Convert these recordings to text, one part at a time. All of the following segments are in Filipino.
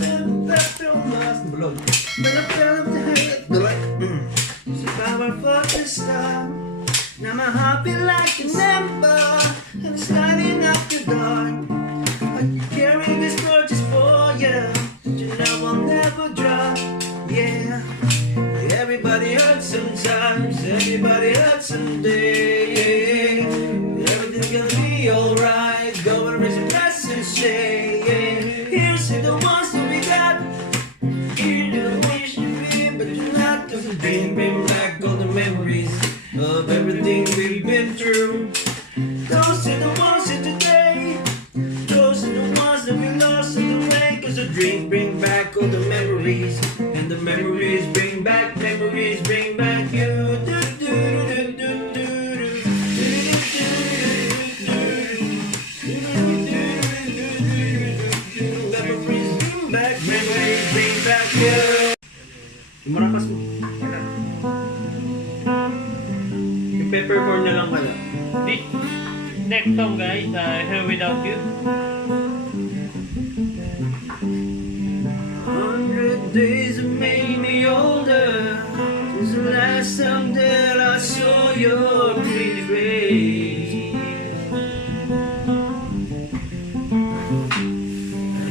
But I felt the hate. So power for this time. Now my heart feel like an ember, and it's lighting up the dark. I'm carrying this torch just for you. You know I'll never drop. Yeah. Everybody hurts sometimes. Everybody hurts someday. Everything's gonna be alright. Go and raise your glass and say, yeah. Here's to the ones that we got. Here to the wish you be, but you're not. Cause the dream bring back all the memories of everything we've been through. Those are the ones in today. Those are the ones that we lost in the way. Cause the dream bring back all the memories. And the memories bring back you. Memories bring back you. Marakas mo. Yung peppercorn na lang pala. This next song, guys, Here Without You. 100 days have made me older. Since the last time that I saw your pretty face.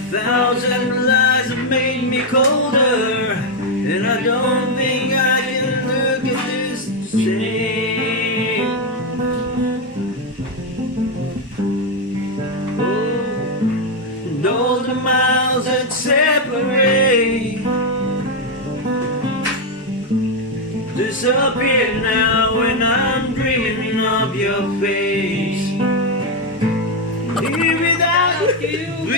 1,000 lies have made me colder, and I don't think I can look at this the same. Oh, and all the miles that separate disappear now when I'm dreaming of your face. Here without you,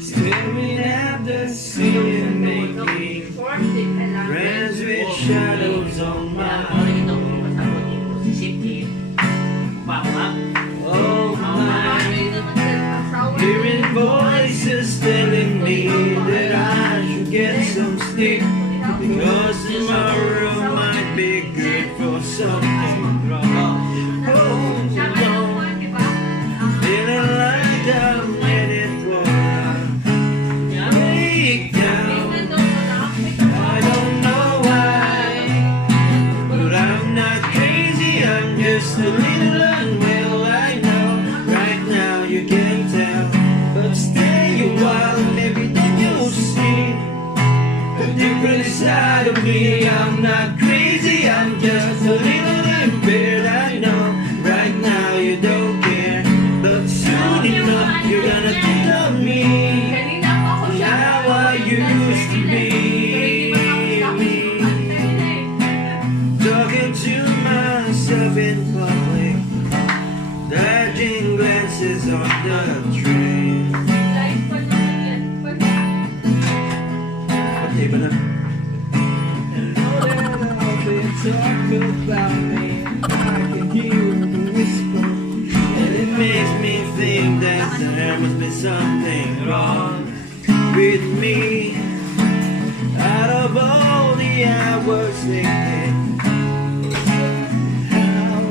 staring at the ceiling, making friends with shadows on my mind. Oh my, hearing voices telling me that I should get some sleep, because tomorrow might be good for something wrong. Oh no, feeling like I'm headed for a breakdown. I don't know why, but I'm not crazy, I'm just a little unwell. I know right now you can tell, but stay a while and maybe then you'll see a different side of me. I'm not crazy, I'm just a little impaired. I know right now you don't care, but soon enough you're gonna think of me, how I used to be. Talking to myself in public, dodging glances on the train. Pati ba na? Talk about me, I can hear the whisper. And it makes me think that there must be something wrong with me. Out of all the hours thinking, how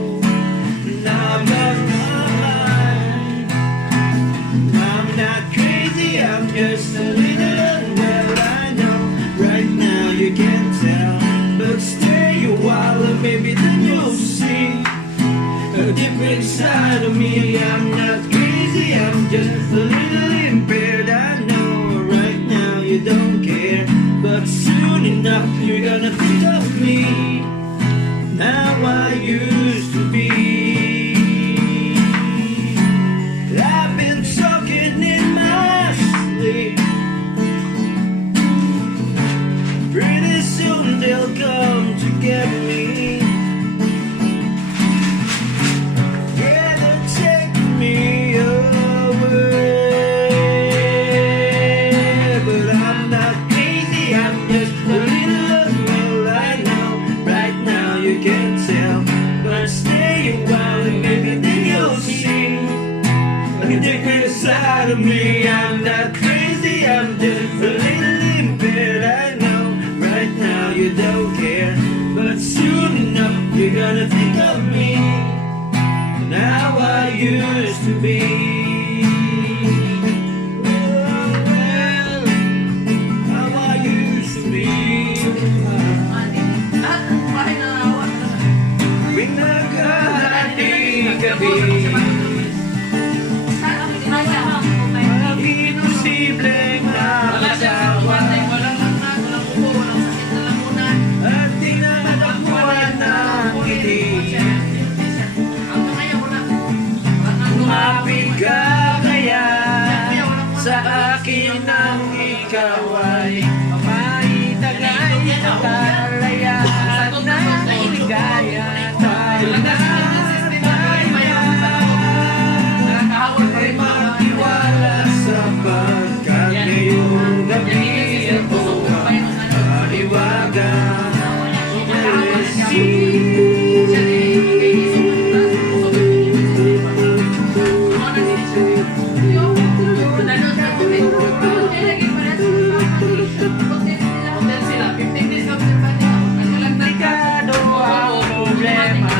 now I've lost my mind. I'm not crazy, I'm just a little unwell. I know right now you can tell, but stay a while and maybe then you'll see a different side of me. I'm not crazy, I'm just a little impaired. I know right now you don't care, but soon enough you're gonna think of me, how I used to be. I've been talking in my sleep. Pretty soon they'll come to get me. Yeah, they're taking sa akin ang ikaw ay Maitagay sa kalayaan ng ligaya. Tayo na, ay magtiwala sapagkat ngayong gabi ako ang mahiwagan. Delikado ang problema.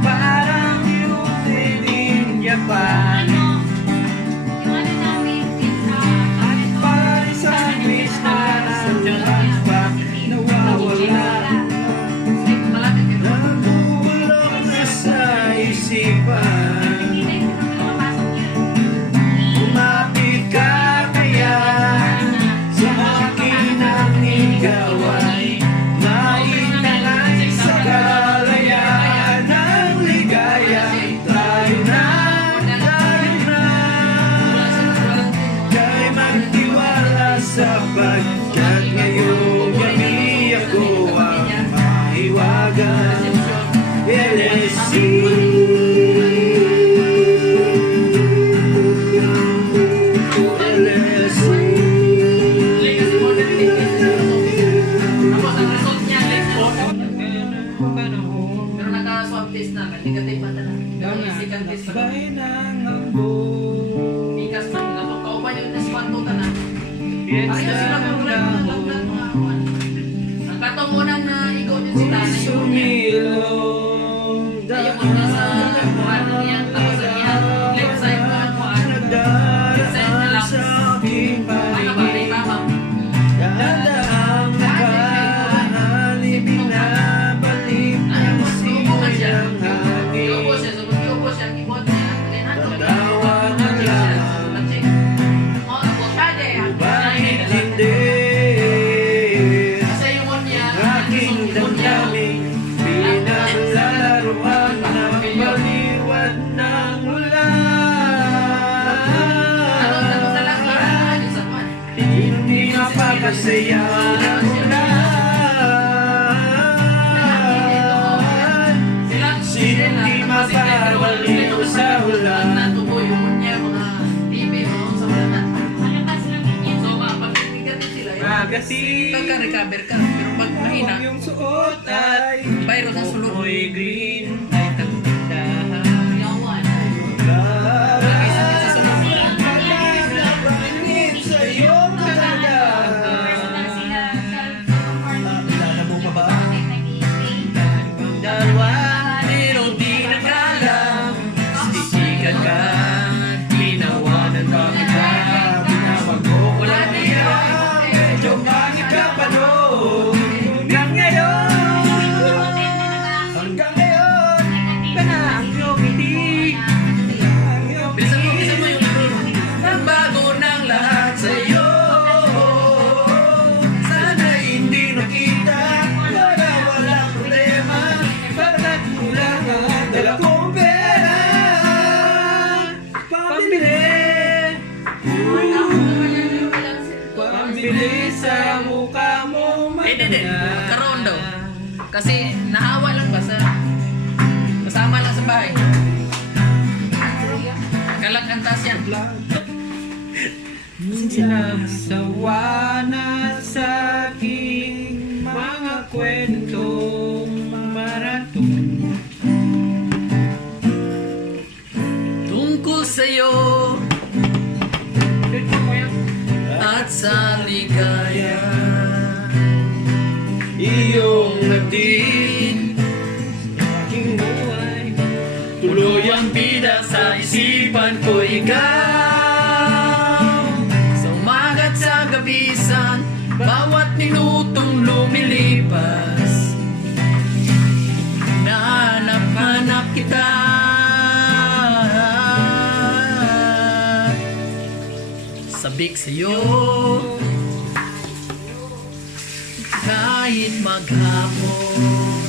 Parang yung in Japan. At parisan bis na nagpapag nawawala. Nabubulong na sa isipan. Lumapit ka kaya sa akin ang ikaw ay maitagay sa kalayaan ng ligaya. Tayo na, kay magtiwala sapagkat ngayong gabi ako ang mahiwagan. Pero naka-swab test na, negative pa talaga. Second test pa. Sabay ng ambon. Ikas man, kaupan yung naspanto ka na. Fiesta Ayun sila ng kung dahon. ang katong unang na ikaw din sila na yung Sumilong ayun mo na sa kuhan niya, tapos sa niya, left side mo ang kuhan. nagdaraan sa aking Ano ba, may paligid. mama? Daang nakahalip, binabalik ang simoy ng hangin. Iubo siya, so iubo siya, ang ibot niya. Then, ano, Tatawa na lang. Tapos, oh, ako, pwede. Bakit hindi Kasi yung one niya, aking damdamin pinaglalaruan ng baliwan ng Ano sa lang, ulan? yung sa kuhan. Hindi mapapasaya ng ulan. Sino di mapabaliw sa ulan? Natubo yung niya, mga TV, mga sa ulan na. So, pag negative sila, Magazine. pagka-recover ka. Pero pag mahina, Huwag yung suot ay virus ang sulok. amoy green ay tagdahan. Pagkakabangin sa iyong kagandahan. Alala mo pa ba? Dalawa, pero di nakalam. Sisikat ka, ginawanan ba kita? Binawag ko, wala na yan. Medyo bakit ka pa doon? Hanggang ngayon, Hanggang ngayon, ka na ang iyong ngiti. Ang iyong Bilisan mo yung ang bago ng lahat sa'yo. Sana hindi nakita, para walang problema. Balat mo lang ang Dala kong pera, pambili. pambili sa mukha mo. Hindi. Karoon daw. Kasi nahawa lang ba sa kasama lang sa bahay. Kalak-antas yan. Sinagsawa na sa aking mga kwentong maratong. Tungkol sa'yo at sa ligaya. Iyong nagdiin aking buhay. Tuloy ang bida sa isipan ko ikaw. Sa umagat sa gabisan, bawat minutong lumilipas, nahanap-hanap kita. Sabik sa'yo kahit maghapon.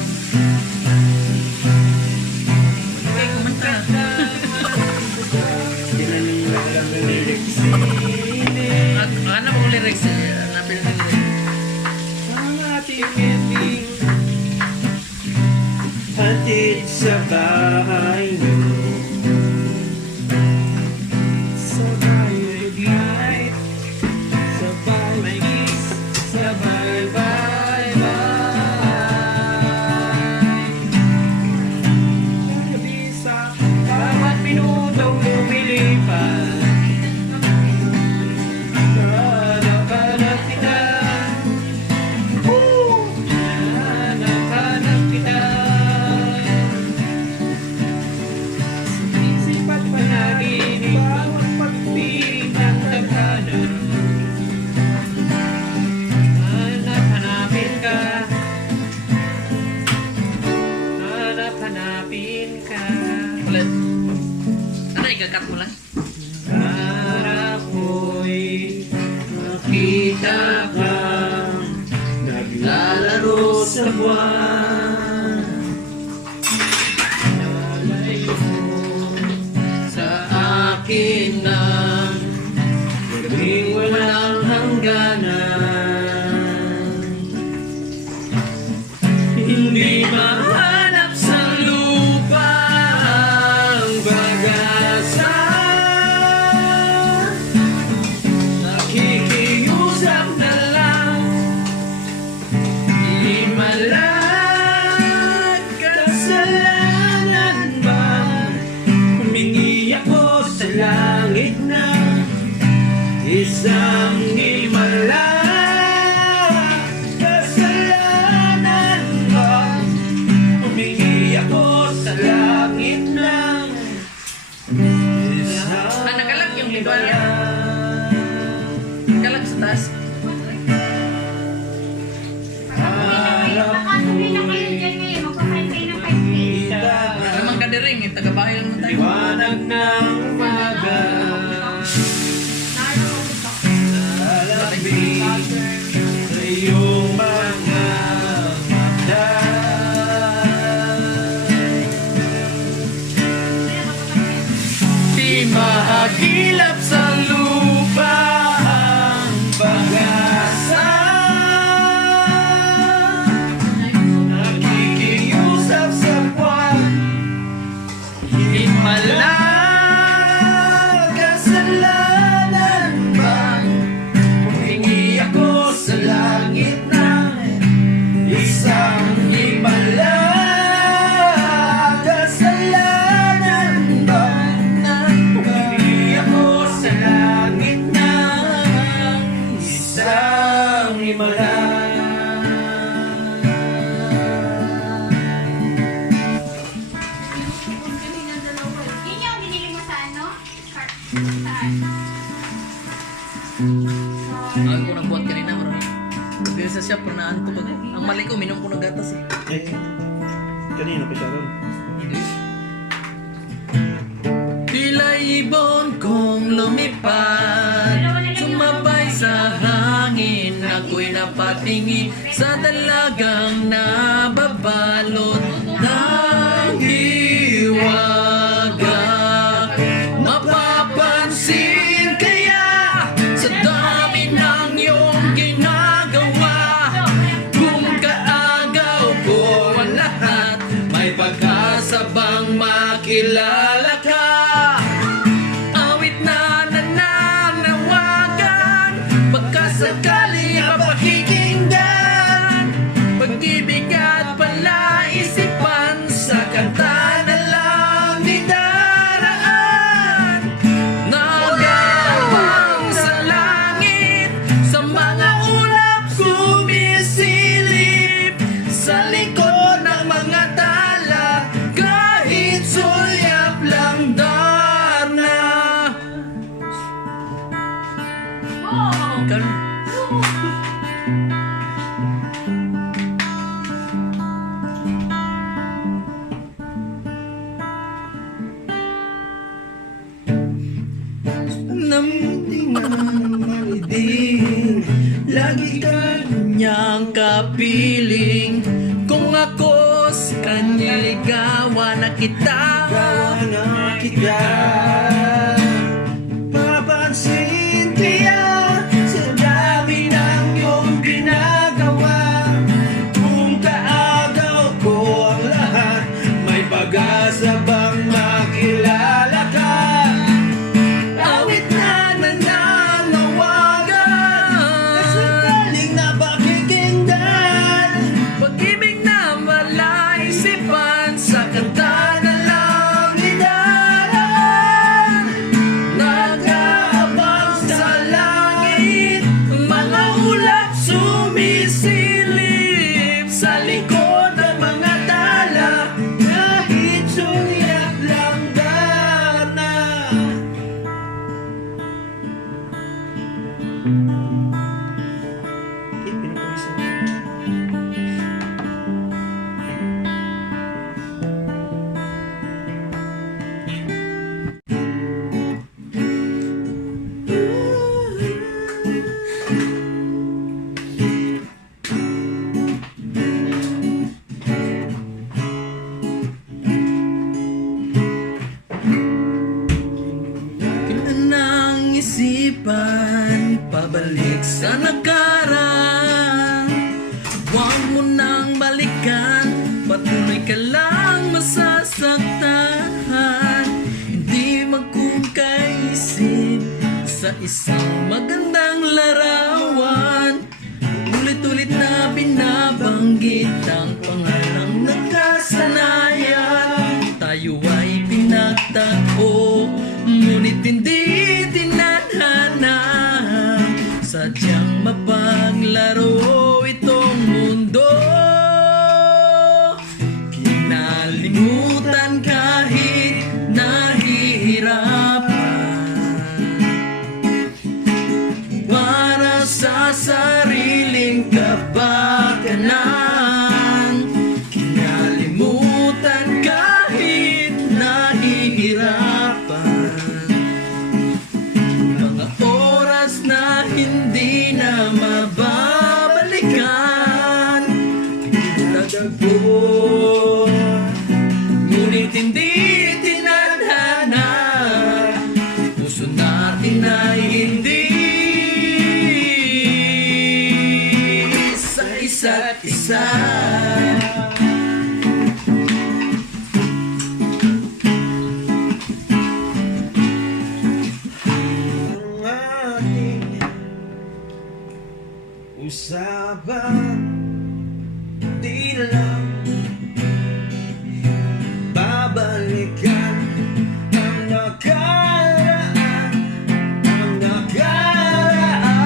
Okay, kumanta. Ginaling lang ang lyrics. Ano mo lyrics? Hanapin mo yung lyrics. Ang ating ending hatid sa bahay mo. Sabay mag-light, sabay mag-kiss, sabay bye-bye. Gabi sa bawat minutong lumilipas, hanap-hanap kita. Hanap-hanap kita. Sa isip at panaginip, bawat pagpiling ng tadhana. Hanap-hanapin ka. Hanap-hanapin ka. Ulit. Ano, ikakat mo lang? Harap ko'y makita ka naglalaro sa buwan. Nalayo sa akin ng Gabing walang hangganan. Hindi mahanap sa lupa ang pag-asa. Nakikiusap na lang, di malag kasalanan ba? Humingi ako sa langit na isang himala. Kasalanan ba? Humingi ako sa langit ng isang nagalag yung liwan niya. Kalag sa taas. Baka sabihin na kayo dyan ngayon, magpapahit kayo ng 5K. Namang kadiring, taga-bahay lang tayo. liwanag ng umaga. Lalapit sa iyong mga mata. Di mahagilap sa lupa ang pag-asa. Nakikiusap sa buwan, himala. Kasalanan ba? Humingi ako sa langit ng isang himala. Kasalanan ba? Humingi ako sa langit ng isang himala. Yun yung binili mo sa ano? Saan? Ang ko nagbuhat kanina, bro. Pagdating sa shop, naantok ako. Ang mali ko, minom ko ng gatas eh. Kanina pa siya ron. Tila ibon kong lumipad, sumabay sa hangin. Ako'y napatingin sa dalagang nababalot ng hiwaga. Mapapansin kaya sa dami ng iyong ginagawa, kung kaagaw ko ang lahat, may pag-asa bang makilala ka? Awit na nananawagan, pagkasakali mapakikinggan, pag-ibig at palaisipan sa kanta na lang nidaraan. Nagawang sa langit, sa mga ulap sumisilip, sa likod ng mga tala, kahit sulyap lang darna. Oo. Namimalidig, lagi kanyang kapiling. Kung ako sa kanya ligawan na kita, isipan, pabalik sa nakaraan. Huwag mo nang balikan, patuloy ka lang masasaktan. Hindi magkakaisip sa isang magandang larawan. Ulit-ulit na binabanggit ang pangalang nagkasanayan. Tayo ay pinagtagpo, ngunit hindi tinadhana. Sadyang mapaglaro itong mundo. Kinalimutan kahit nahihirapan, para sa sariling kapakanan. Kinalimutan kahit nahihirapan, mga oras na hindi na mababalikan. Pinagtagpo, ngunit hindi tinadhana. Puso natin ay hindi sa isa't isa. Ang ating usapan, di na lang babalikan ang nakaraan, ang nakaraan.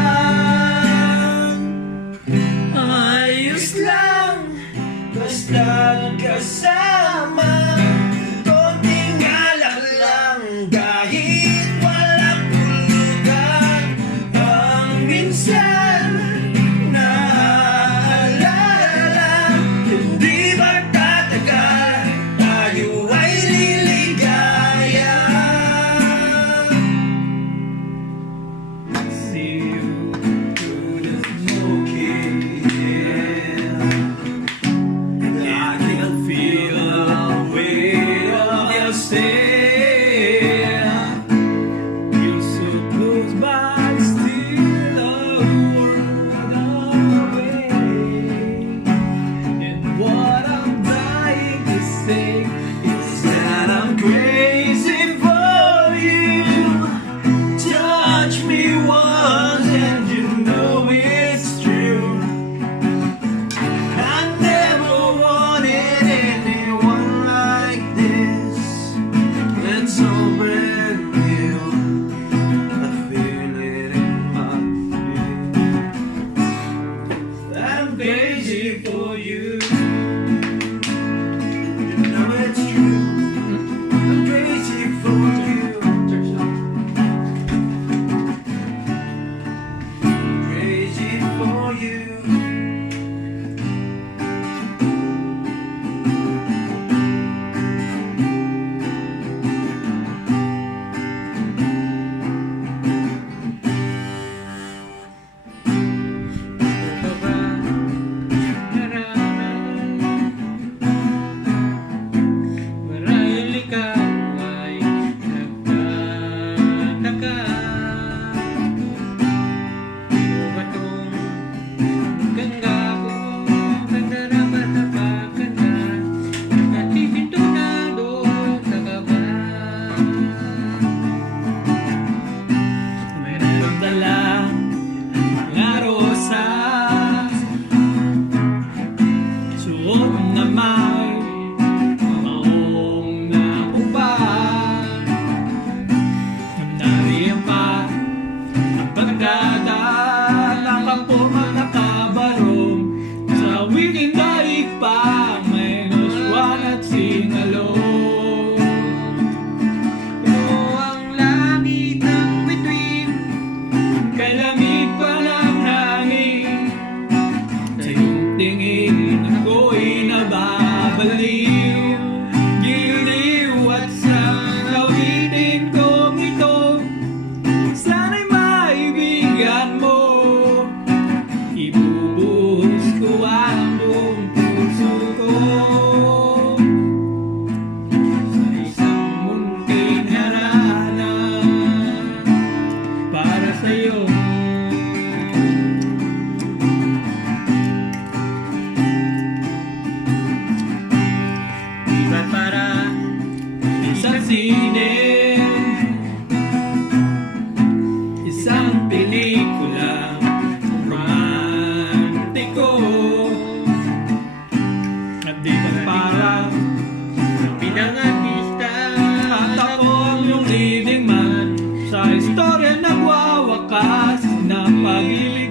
Ayos lang, basta kasama. Konting alak lang, kahit walang tulugan. Ang minsan na tapat na pag-ibig